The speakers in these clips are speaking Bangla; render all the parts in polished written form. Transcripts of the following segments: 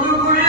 Guru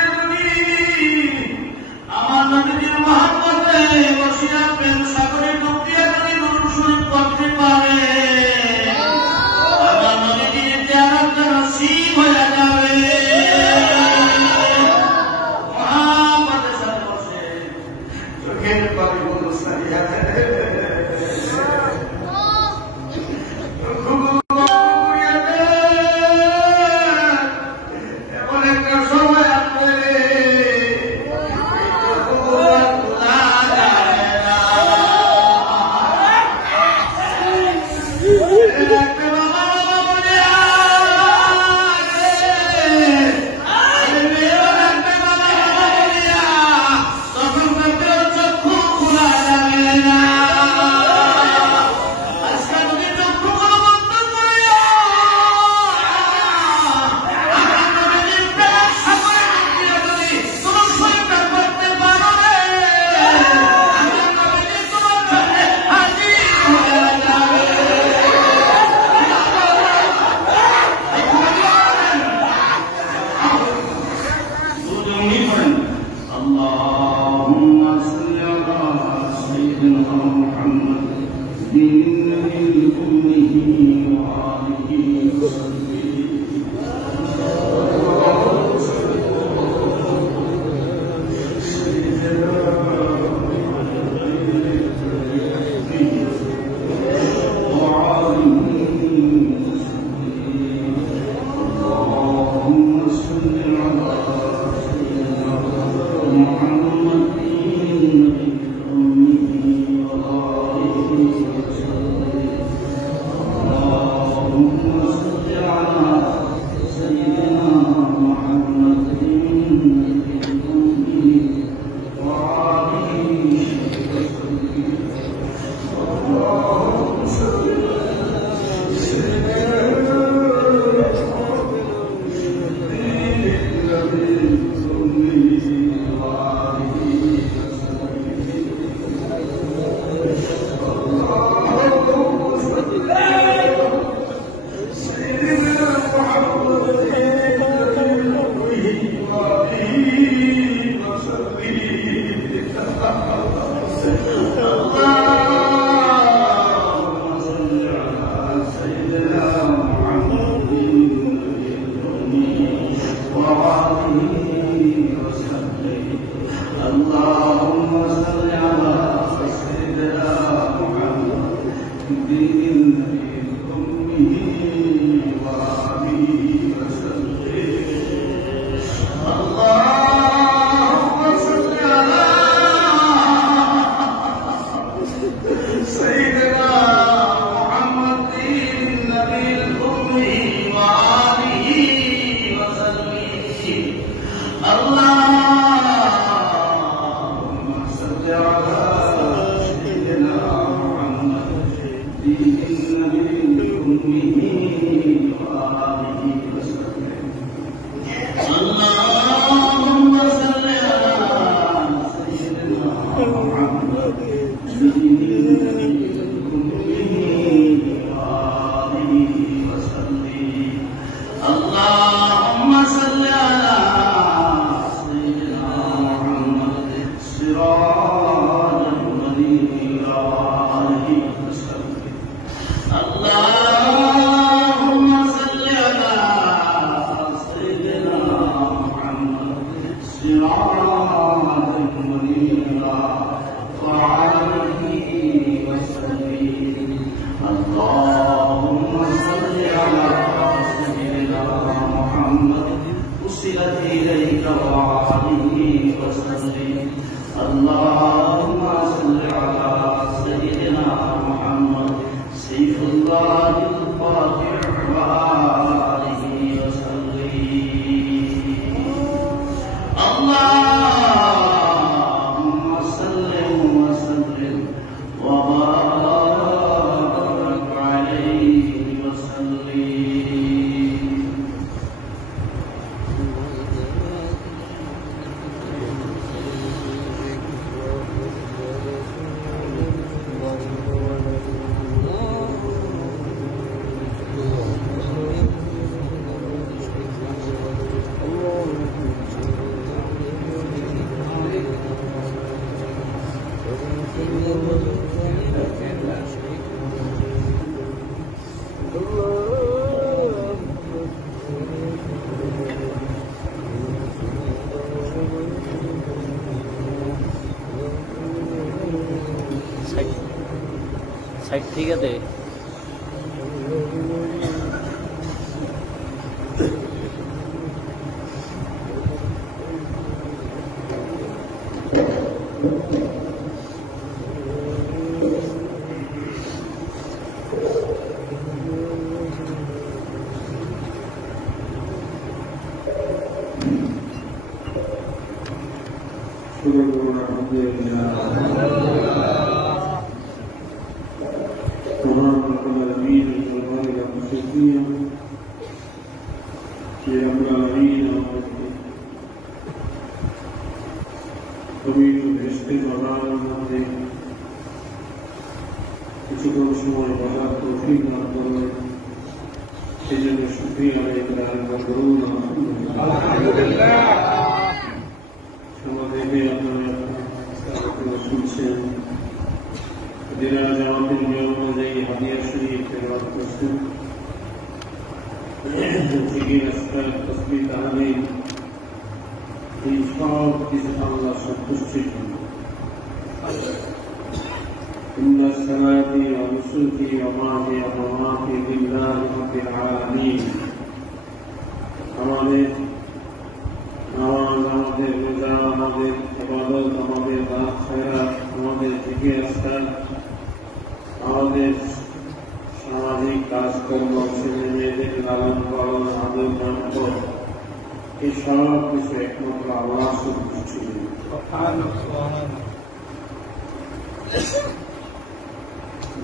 ঠিক আছে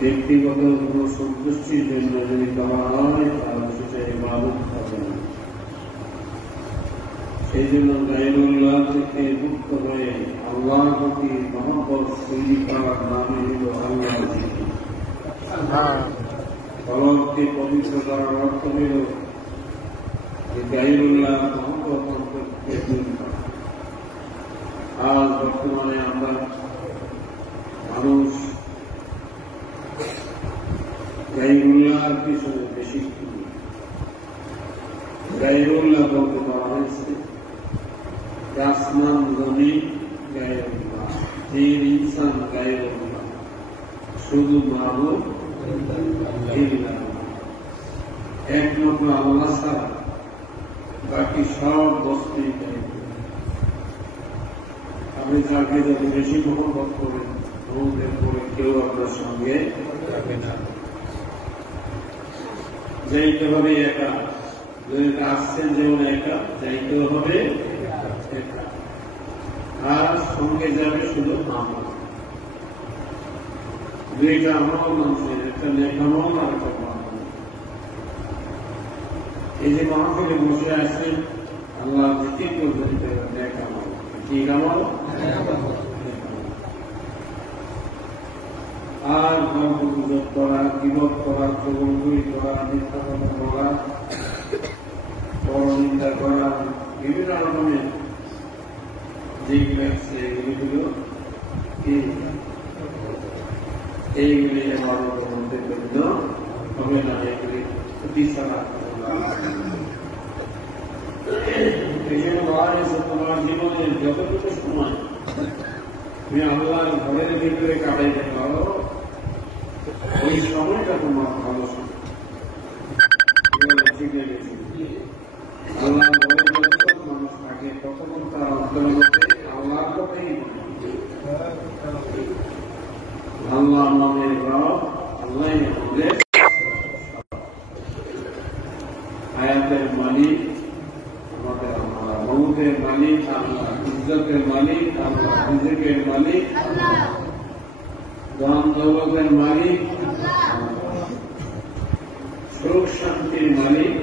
ব্যক্তিগত কোনো সন্তুষ্টির জন্য যদি করা হয় তাহলে সেটা ইবাদত হবে না। সেই জন্য গায়রুল্লাহ থেকে মুক্ত হয়ে আল্লাহর প্রতি মহব্বত তৈরি করার নামে হল আল্লাহ জিকির। কলবকে পবিত্র করার অর্থ হল যে গায়রুল্লাহ মহব্বত অন্তরকে দূর করা। আজ বর্তমানে আমরা মানুষ গায়রুল্লাহর পিছনে বেশি গায়রুল্লাহ বলতে বলা হয়েছে, আসমান জমিন গায়রুল্লাহ, জিন ইনসান গায়রুল্লাহ, শুধু মাহবুব ইল্লাল্লাহ, একমাত্র আল্লাহ ছাড়া বাকি সব বস্তুই গায়রুল্লাহ। আপনি যাকে যত বেশি মহব্বত করেন মহব্বতের পরে কেউ আপনার সঙ্গে থাকবে না। যাইতে হবে একা, যদি আসছেন যেমন একা যাইতে হবে একা, আর সঙ্গে যাবে শুধু আমল। দুইটা আমল মানুষের, একটা নেক আমল আর একটা আমল। এই যে মাহফিলে বসে আছেন আল্লাহ জিকির করবেন নেক আমল, কি আমল? আর গল্প গুজব করা, বিপদ করা, চগলগুলি করা, মিথ্যা কথা বলা, পরনিন্দা করা, বিভিন্ন রকমের যেগুলো আছে এগুলো এইগুলি আমাদের মধ্যে গণ্য হবে না, এগুলি ক্ষতি ছাড়া। এই জন্য বলা হয়েছে তোমার জীবনের যতটুকু সময় তুমি আল্লাহর ঘরের ভিতরে কাটাইতে পারো ওই সময়টা তোমার ভালো সময়। আল্লাহর ঘরে যতক্ষণ মানুষ থাকে ততক্ষণ তার অন্তরের মধ্যে আল্লাহর কথাই আল্লাহ নামের রব, আল্লাহ আমাদের হায়াতের মালিক, আমাদের আল্লাহ মৌতের মালিক, আল্লাহ ইজ্জতের মালিক, আল্লাহ রিজিকের মালিক, ধন দৌলতের মালিক, সুখ শান্তির মালিক,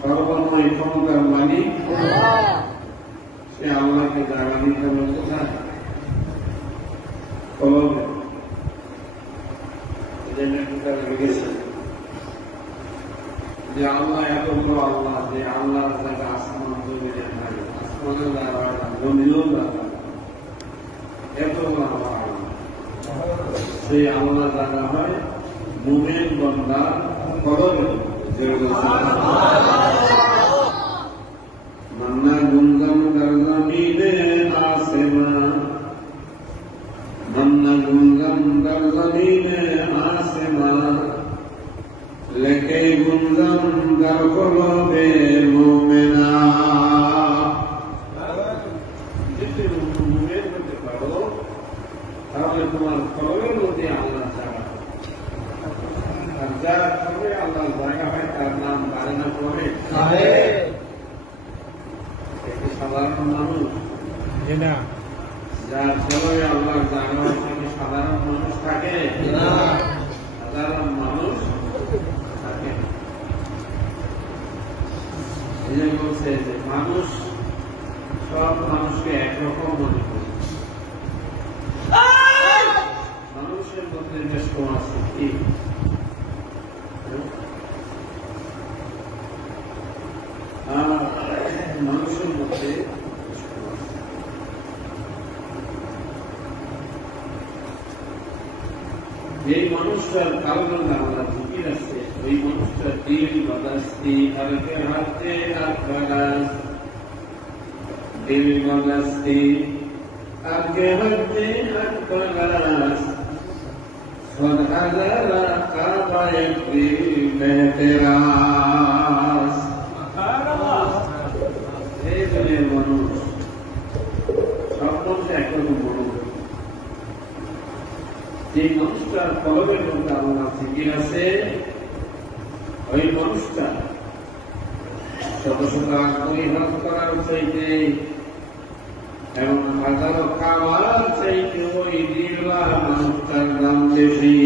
সর্বময় ক্ষমতার মালিক। সে আল্লাহকে জায়গা দিতে হবে কোথায়? কলবে। যে আল্লাহ এত বড় আল্লাহ, যে আল্লাহর জায়গা আসমান জমিনে থাকে, আসমানের জায়গা জমিনেও জায়গা, এত বড় আল্লাহ। সেই আল্লাহ জায়গা হয় মুমিন বান্দার কলবে। মান্না গুঞ্জন দরজমিনে আসমান, মান্না গুঞ্জন দরজমিনে আসমান, লেকে গুঞ্জন দর কলবে মুমিনা। যদি মুমিন হতে পারো তাহলে তোমার কলবের মধ্যে আল্লাহ জায়গা, আর যার কলবে আল্লাহ জায়গা হয় তার নাম পারে না পড়ে একটি সাধারণ মানুষ, যার কলবে আল্লাহ জায়গা হয় সেটি সাধারণ মানুষ থাকে না, সাধারণ মানুষ থাকে। এই জন্য বলছে যে মানুষ সব মানুষকে একরকম মনে করে, মানুষের মধ্যে বেশ কম আছে কি মানুষের মধ্যে এই মানুষটার কারণে আমরা ঝুঁকি আছে, ওই মানুষটার দিল বাদাস্তি কালকে হাতে আকাশ, দিল বাদাস্তি আগে হাতে আকাশ, সদহাজারা কাবায় মেহতেরাস। এই জনের মানুষ সব মানুষ একরকম মানুষ। যে মানুষটার কলবের মধ্যে আল্লাহ জিকির আছে, ওই মানুষটা শত শত পরিহার করার চাইতে এবং হাজারো খাবার চাইতে ওই দিল্লা মানুষটার দাম বেশি।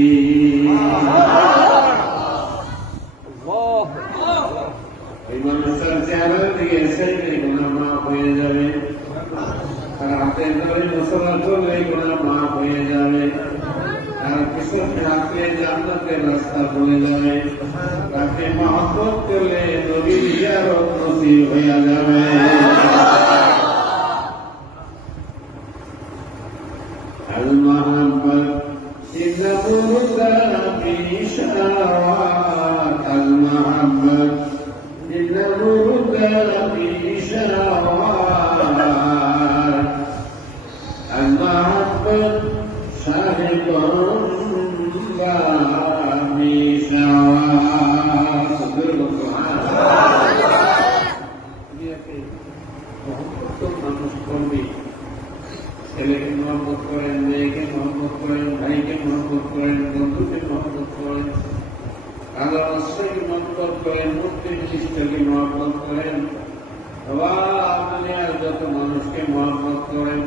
ওই মানুষটার চেহারা দিয়ে চাইলে গোনা মাফ হয়ে যাবে, তার হাতের ধরে মশলা করলে গোনা মাফ হয়ে যাবে, আর কিছু রাখলে জান্নাতের রাস্তা বলে যাবে, তাকে মহব্বত করলে নবীর জিয়ারত নসিব হয়ে যাবে। আল মাহাব্বত ইন্নাহু ছেলেকে মহব্বত করেন, মেয়েকে মহব্বত করেন, ভাইকে মহব্বত করেন, বন্ধুকে মহব্বত করেন, আল্লাহ রাসূলকে মহব্বত করেন, মুসলিম শিষ্টকে মহব্বত করেন, দুনিয়ার যত মানুষকে মহব্বত করেন।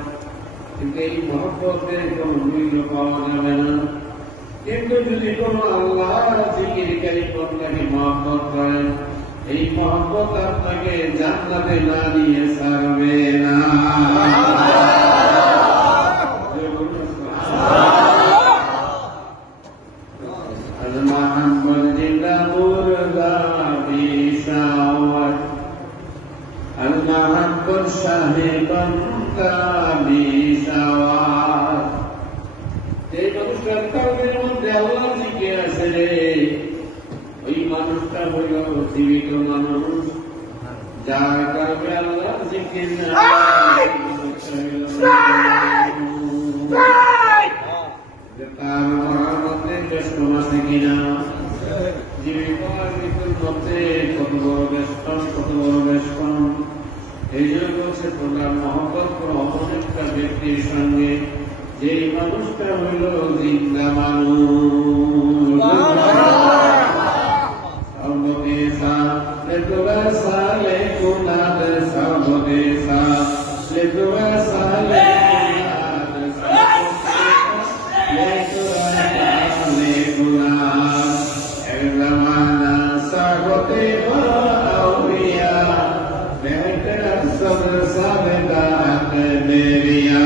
কিন্তু এই মহব্বতের কোন মূল্য পাওয়া যাবে না। কিন্তু যদি কোন আল্লাহ জিকিরকারী বান্দাকে মহব্বত করেন, এই মহব্বত আপনাকে জান্নাতে না নিয়ে ছাড়বে না। এই মানুষটার কালবের মধ্যে আল্লাহ জিকির আছে রে, ওই মানুষটা হইল জীবিত মানুষ, যার কালবে আল্লাহ জিকির তার মরার মধ্যে ব্যস্ত আছে কিনা, জীবিত মৃত্যুর মধ্যে কত বড় ব্যস্তন, কত বড় ব্যস্তন। এই জন্য বলছে তোমরা মহব্বত করো অমন একটা ব্যক্তির সঙ্গে, যে মানুষটা হইল জিন্দা মানুষ। সর্বদেশা লেতুয়া সালে কুনাদ, সর্বদেশা লেতুয়া সালে কুনাদ, লেতুয়া সালে কুনাদ, এক জামানা সাগতে আউলিয়া, বেহতর সবর সাবেদাত দেরিয়া।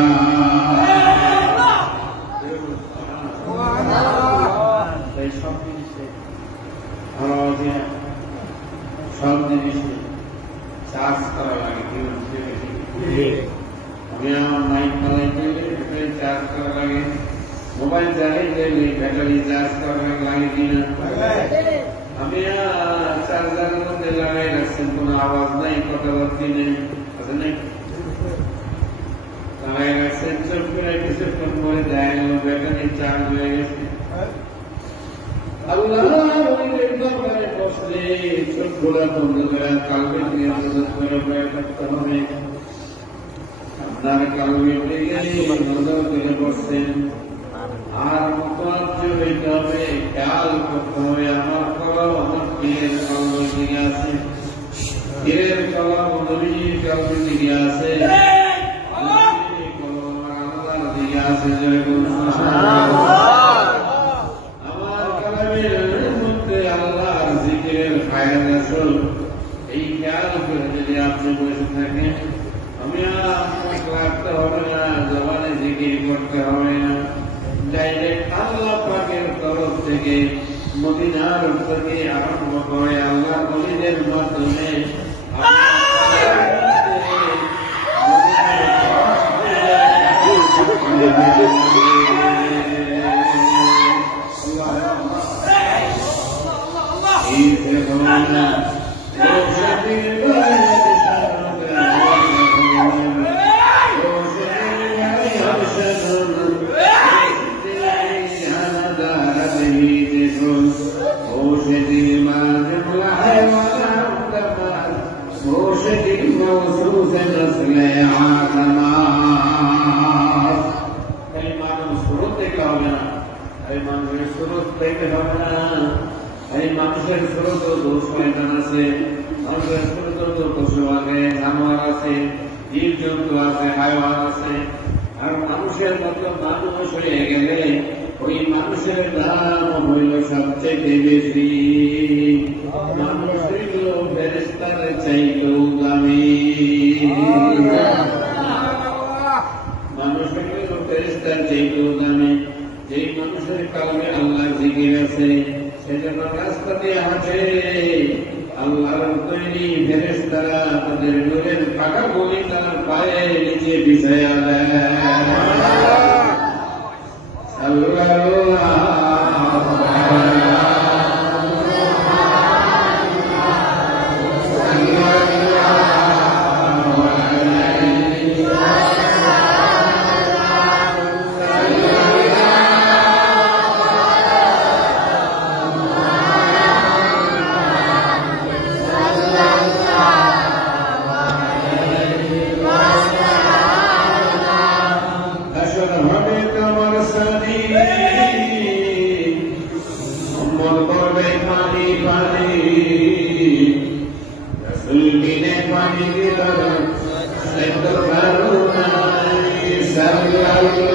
সব জিনিসে চার্জ করা লাগে, আমি আমার মাইক চালাইতে চার্জ করা লাগে, মোবাইল চালাইতে ব্যাটারি চার্জ করা লাগে কিনা, আমি চার্জারের মধ্যে লাগাই রাখছেন, কোন আওয়াজ নাই, কথাবার্তি নেই, আছে নাই, লাগাই রাখছেন, চোখ করে কিছুক্ষণ পরে দেখা গেল ব্যাটারি চার্জ হয়ে গেছে। আল্লাহ বসলে চোখগুলা বন্ধ করে কালবে নিয়ে করে থাকতে হবে। আপনার কালবে নজর করে বসছেন, আর মুখার্য হইতে হবে, খেয়াল করতে হবে আমার কলম আমার পীরের কলমের দিকে আছে, পীরের কলম নবীর কলমের দিকে আছে, কলম আমার আল্লাহর দিকে আছে। এই খেয়াল করে যদি আপনি বসে থাকেন, আমি আপনাকে রাখতে হবে না, জবানে জিকির করতে হবে না, ডাইরেক্ট আল্লাহ পাকের তরফ থেকে মদিনার থেকে আরম্ভ করে আল্লাহ নবীদের মাধ্যমে মানুষের স্রোত দোষ শয়তান আছে, মানুষের স্রোত পশু আছে, জানোয়ার আছে, জীব জন্তু আছে, হায়ওয়ান আছে। আর মানুষের মতো মানুষ হয়ে গেলে ওই মানুষের দাম হইল সবচেয়ে বেশি। মানুষ হইল ফেরেশতার চাইতেও দামি, মানুষ হইল ফেরেশতার চাইতেও দামি। যেই মানুষের কালবে আল্লাহ জিকির আছে, সেজন্য রাস্তা দিয়ে হাঁটে, আল্লাহর তৈরি ফেরেশতারা তাদের নূরের পাখাগুলি তার পায়ে নিচে বিছায়া দেয়। আল্লাহ सीने पानी की तरह सिंदूर भरूनाई सल्लल्लाहु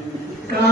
Yeah.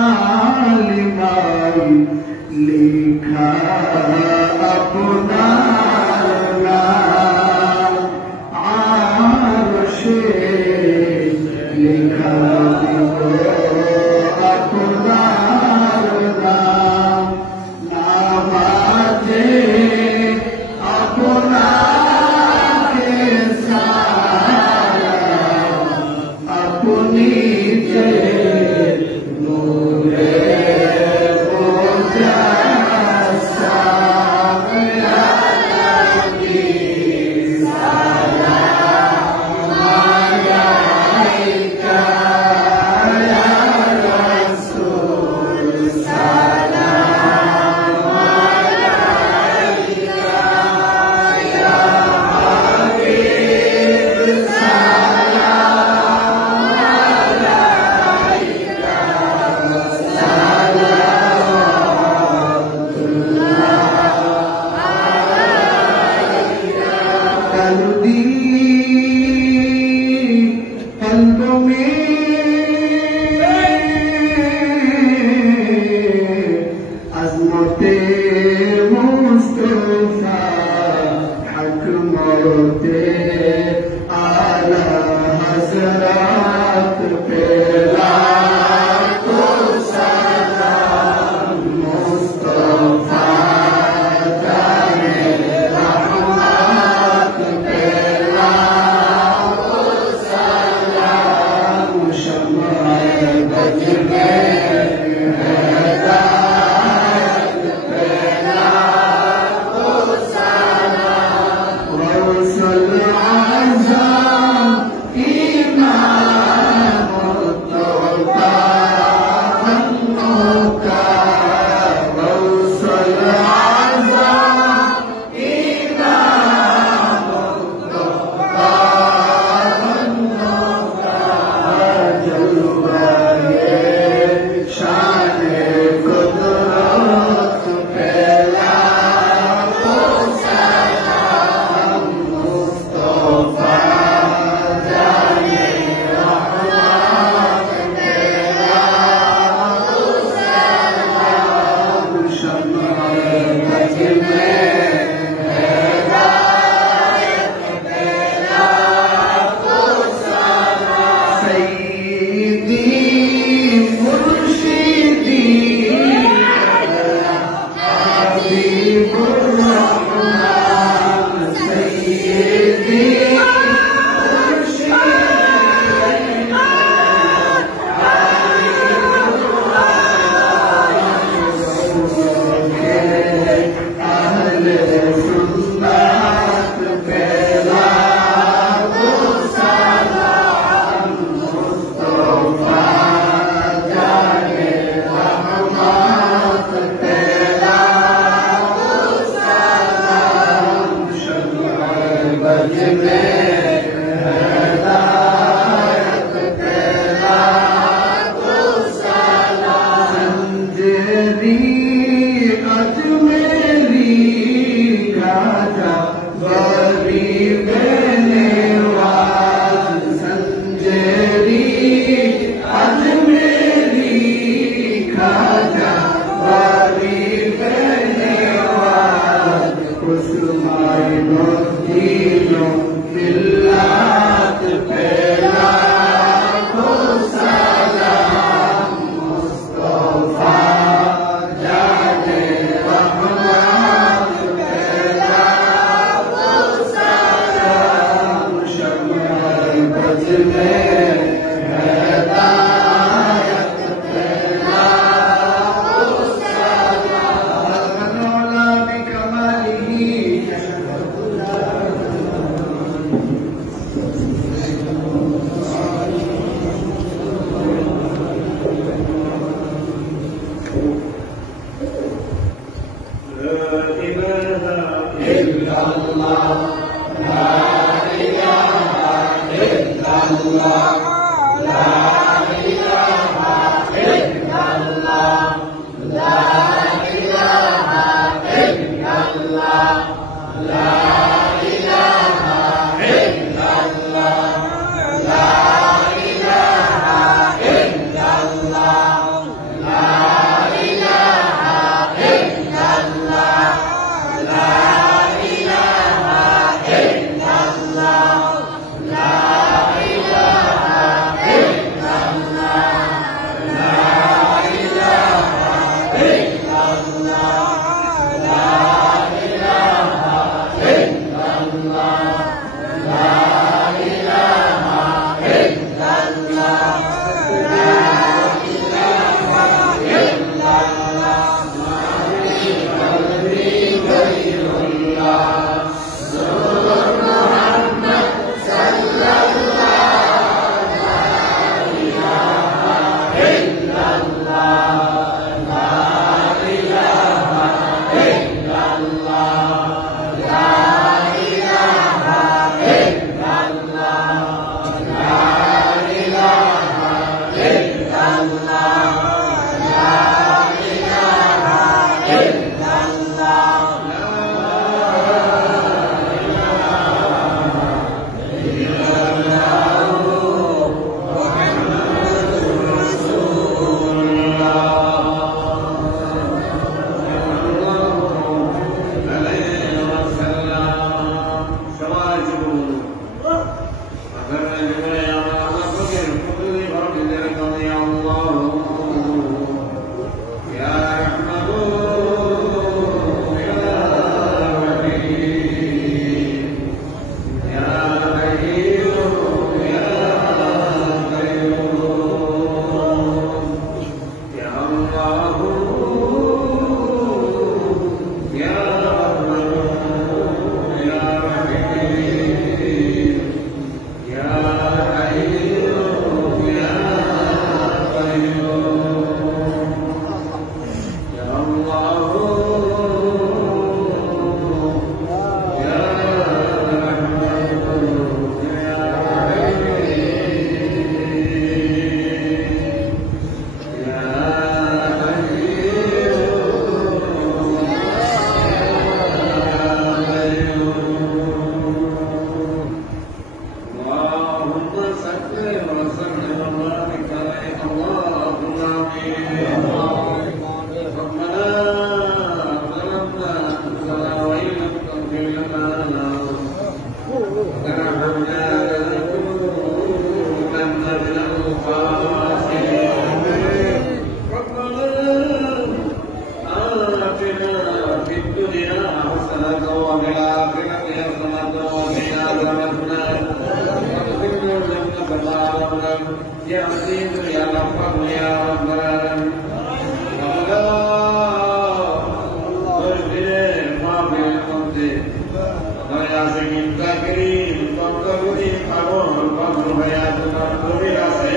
মধ্যে আছে চিন্তা করি তত্ত্ব করি পাগল বন্ধ হয়ে আছে তত্ত্বই আছে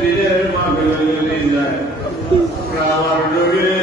নিজের মা বেরোলে যায় আমার ডুবে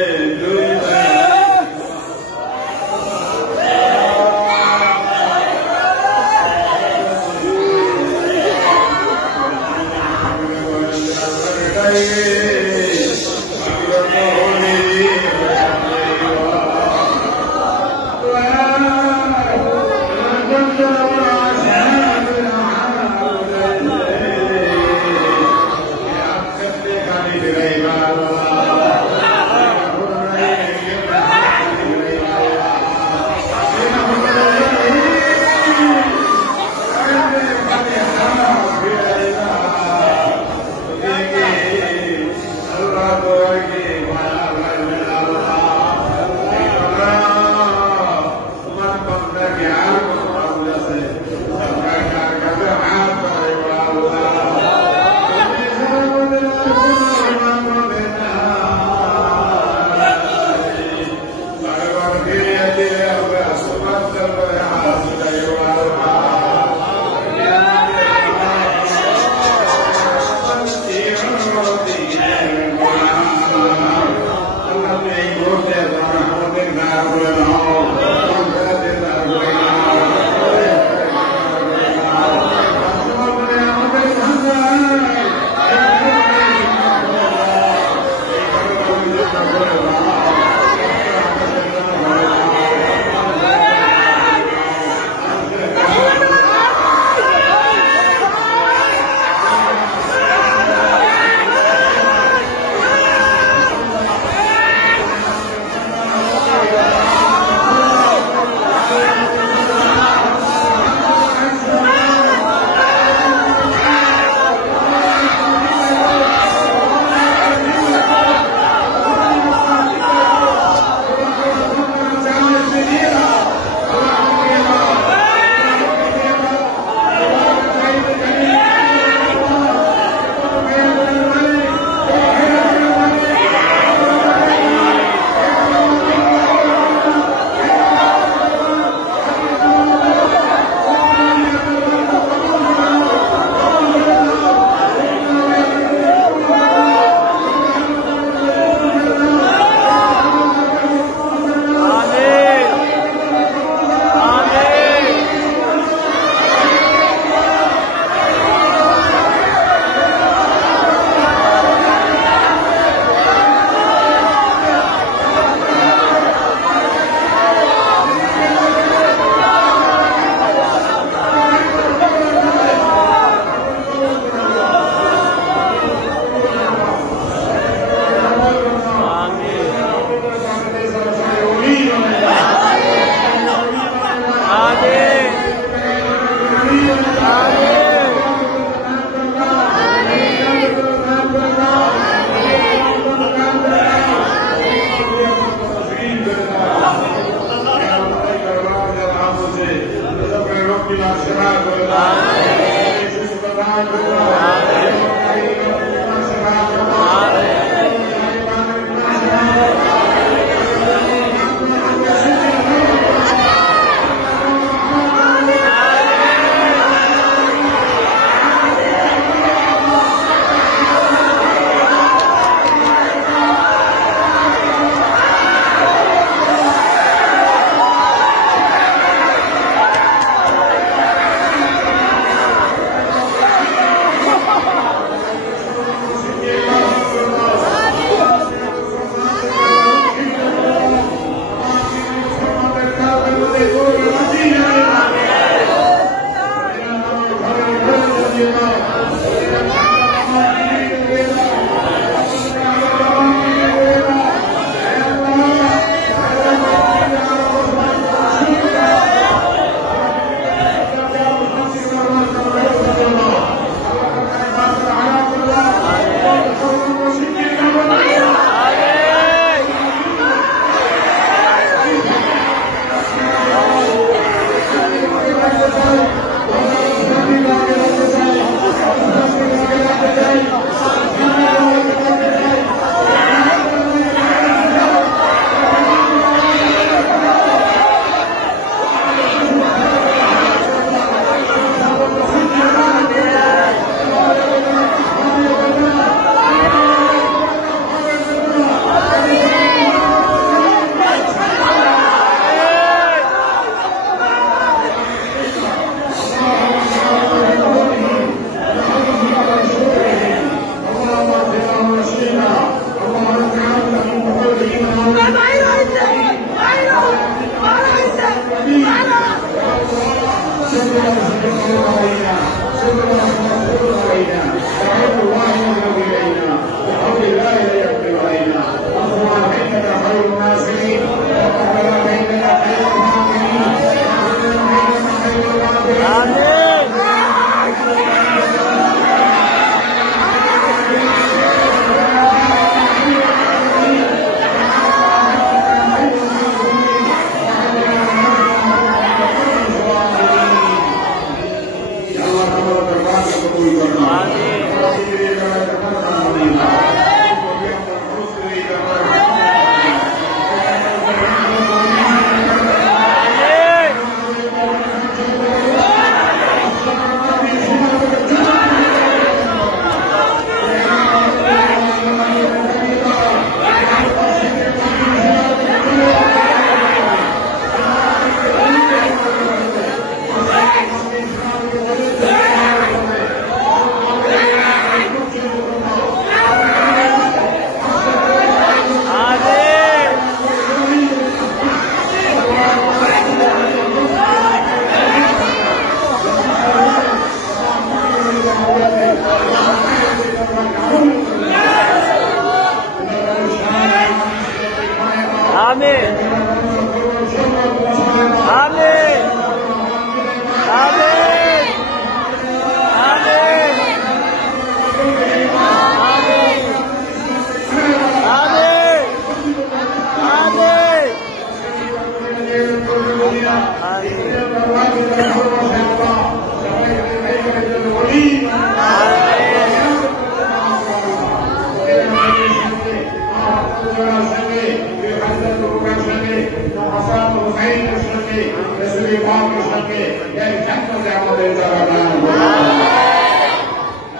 সঙ্গে রসুল পাকের সঙ্গে এক জান্নাতে আমাদের যারা দান করুন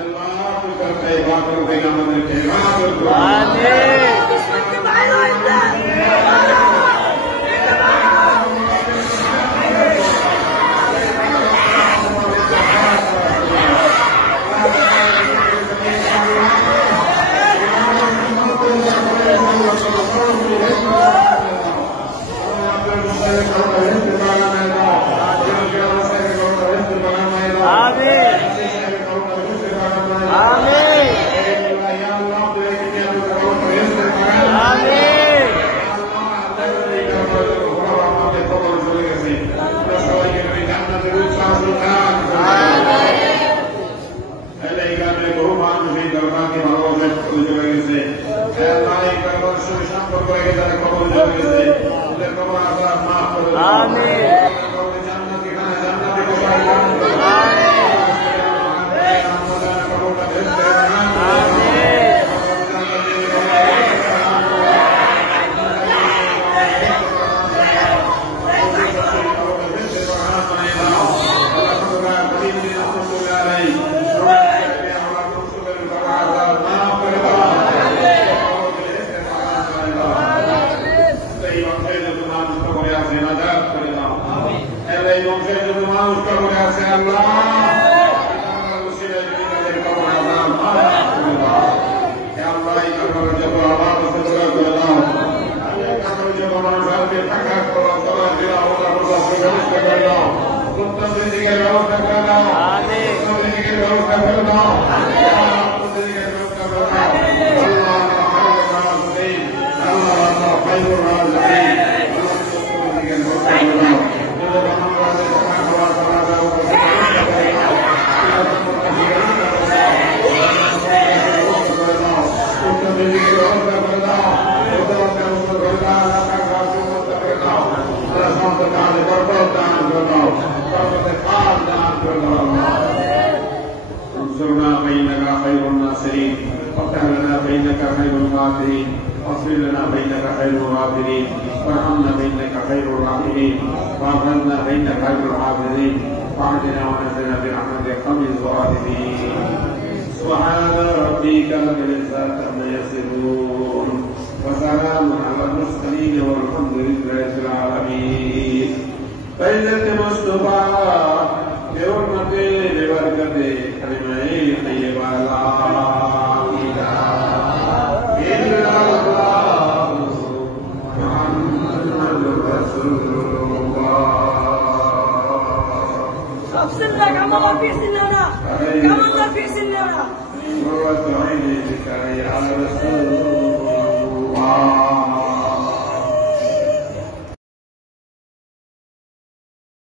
আল্লাহ করতে বাকর থেকে আমাদেরকে মাফ করুন আমিন Come on,